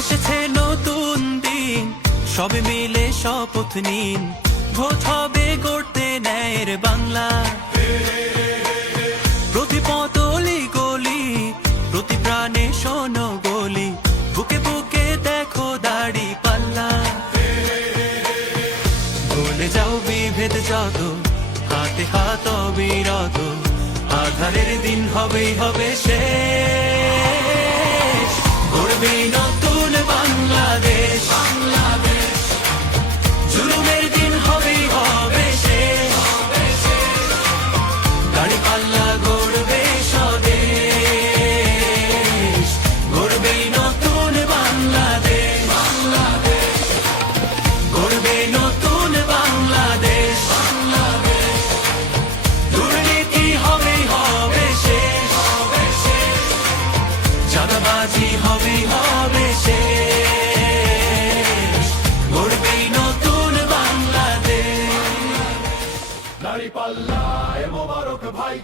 এসেছে নতুন দিন, সবে মিলে শপথ নিন, ভোট হবে গড়তে ন্যায়ের বাংলা। প্রতি পতলি গলি, প্রতি প্রাণে শোনো গলি, বুকে বুকে দেখো দাড়ি পাল্লা। ভুলে যাও বিভেদ যত, হাতে হাত অবিরত, আধারের দিন হবেই হবে শেষ। গড়বে নতুন বাংলাদেশ, জুলুমের দিন হবেই হবে শেষ। দাড়ি পাল্লা গড়বে স্বদেশ, গড়বে নতুন বাংলাদেশ, গড়বে নতুন বাংলাদেশ। দুর্নীতি হবেই হবে শেষ, চাঁদাবাজি হবেই হবে শেষ। গড়বে নতুন বাংলাদেশ। দাড়িপাল্লায় মোবারক ভাই।